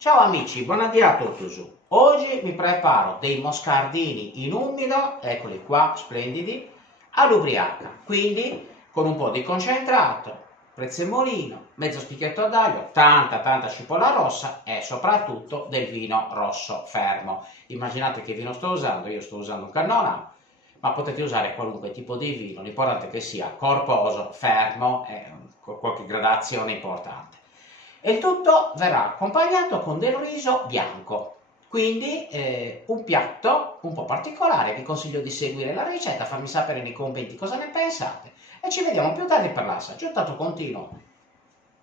Ciao amici, buonasera a tutti. Oggi mi preparo dei moscardini in umido, eccoli qua, splendidi, all'ubriaca. Quindi con un po' di concentrato, prezzemolino, mezzo spicchietto d'aglio, tanta cipolla rossa e soprattutto del vino rosso fermo. Immaginate che vino sto usando, io sto usando un Cannona, ma potete usare qualunque tipo di vino, l'importante è che sia corposo, fermo e con qualche gradazione importante. E il tutto verrà accompagnato con del riso bianco. Quindi un piatto un po' particolare, vi consiglio di seguire la ricetta, farmi sapere nei commenti cosa ne pensate e ci vediamo più tardi per l'assaggio. Intanto continuo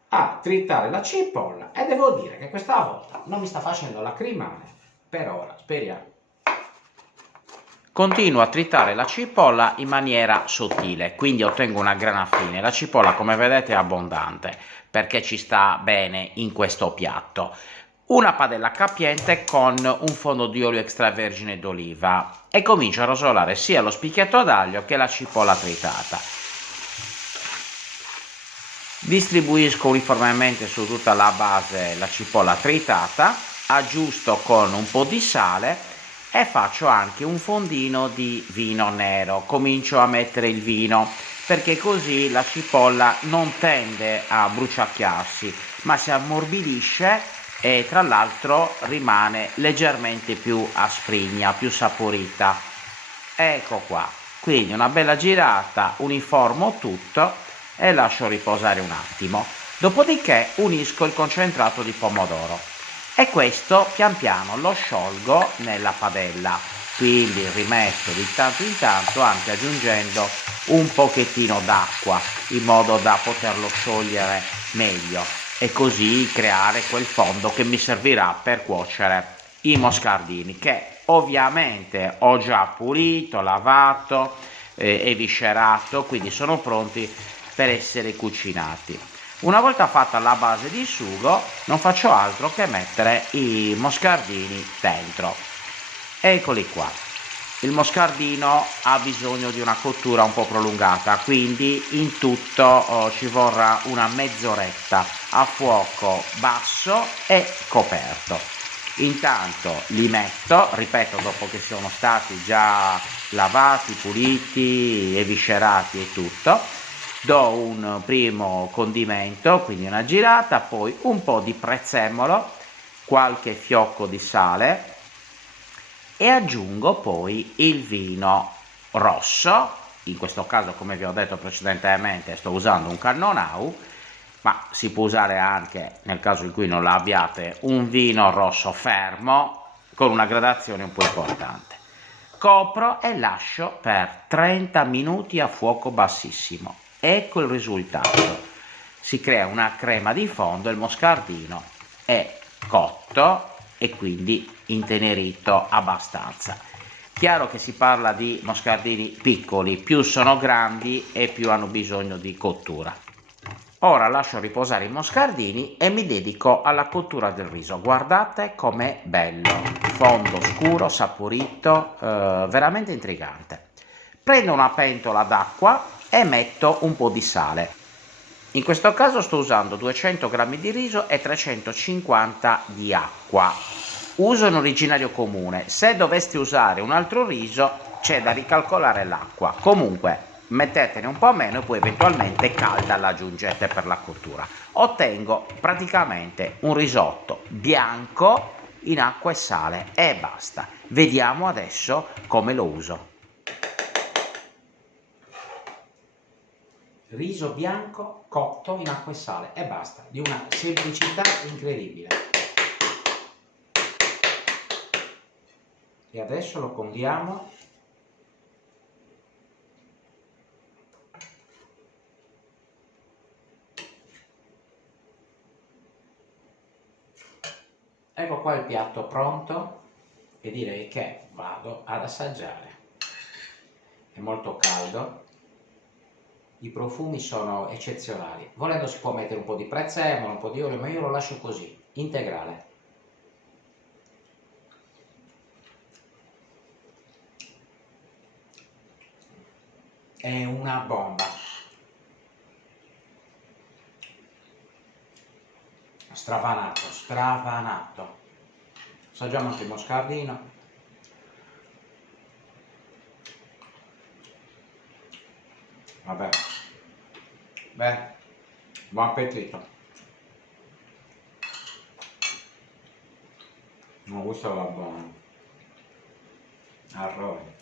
a tritare la cipolla e devo dire che questa volta non mi sta facendo lacrimare, per ora, speriamo. Continuo a tritare la cipolla in maniera sottile, quindi ottengo una grana fine. La cipolla, come vedete, è abbondante perché ci sta bene in questo piatto. Una padella capiente con un fondo di olio extravergine d'oliva e comincio a rosolare sia lo spicchietto d'aglio che la cipolla tritata. Distribuisco uniformemente su tutta la base la cipolla tritata, aggiusto con un po' di sale e faccio anche un fondino di vino nero. Comincio a mettere il vino perché così la cipolla non tende a bruciacchiarsi, ma si ammorbidisce e tra l'altro rimane leggermente più asprigna, più saporita. Ecco qua, quindi una bella girata, uniformo tutto e lascio riposare un attimo. Dopodiché unisco il concentrato di pomodoro e questo pian piano lo sciolgo nella padella, quindi rimetto di tanto in tanto anche aggiungendo un pochettino d'acqua in modo da poterlo sciogliere meglio e così creare quel fondo che mi servirà per cuocere i moscardini che ovviamente ho già pulito, lavato e viscerato, quindi sono pronti per essere cucinati. Una volta fatta la base di sugo non faccio altro che mettere i moscardini dentro. Eccoli qua. Il moscardino ha bisogno di una cottura un po' prolungata, quindi in tutto ci vorrà una mezz'oretta a fuoco basso e coperto. Intanto li metto, ripeto, dopo che sono stati già lavati, puliti e viscerati e tutto, do un primo condimento, quindi una girata, poi un po' di prezzemolo, qualche fiocco di sale e aggiungo poi il vino rosso, in questo caso come vi ho detto precedentemente sto usando un Cannonau, ma si può usare anche, nel caso in cui non l'abbiate, un vino rosso fermo con una gradazione un po' importante. Copro e lascio per 30 minuti a fuoco bassissimo. Ecco il risultato. Si crea una crema di fondo, il moscardino è cotto e quindi intenerito abbastanza. Chiaro che si parla di moscardini piccoli, più sono grandi e più hanno bisogno di cottura. Ora lascio riposare i moscardini e mi dedico alla cottura del riso. Guardate com'è bello, fondo scuro, saporito, veramente intrigante. Prendo una pentola d'acqua e metto un po' di sale. In questo caso sto usando 200 g di riso e 350 di acqua. Uso un originario comune, se doveste usare un altro riso c'è da ricalcolare l'acqua. Comunque mettetene un po' meno e poi eventualmente calda la aggiungete per la cottura. Ottengo praticamente un risotto bianco in acqua e sale e basta. Vediamo adesso come lo uso. Riso bianco cotto in acqua e sale e basta, di una semplicità incredibile. E adesso lo condiamo ecco qua il piatto pronto e direi che vado ad assaggiare. È molto caldo, i profumi sono eccezionali, volendo si può mettere un po' di prezzemolo, un po' di olio, ma io lo lascio così, integrale. È una bomba. Stravanato, stravanato. Assaggiamo anche il moscardino. Vabbè, beh, buon appetito. Non gusto va buono. Arroz.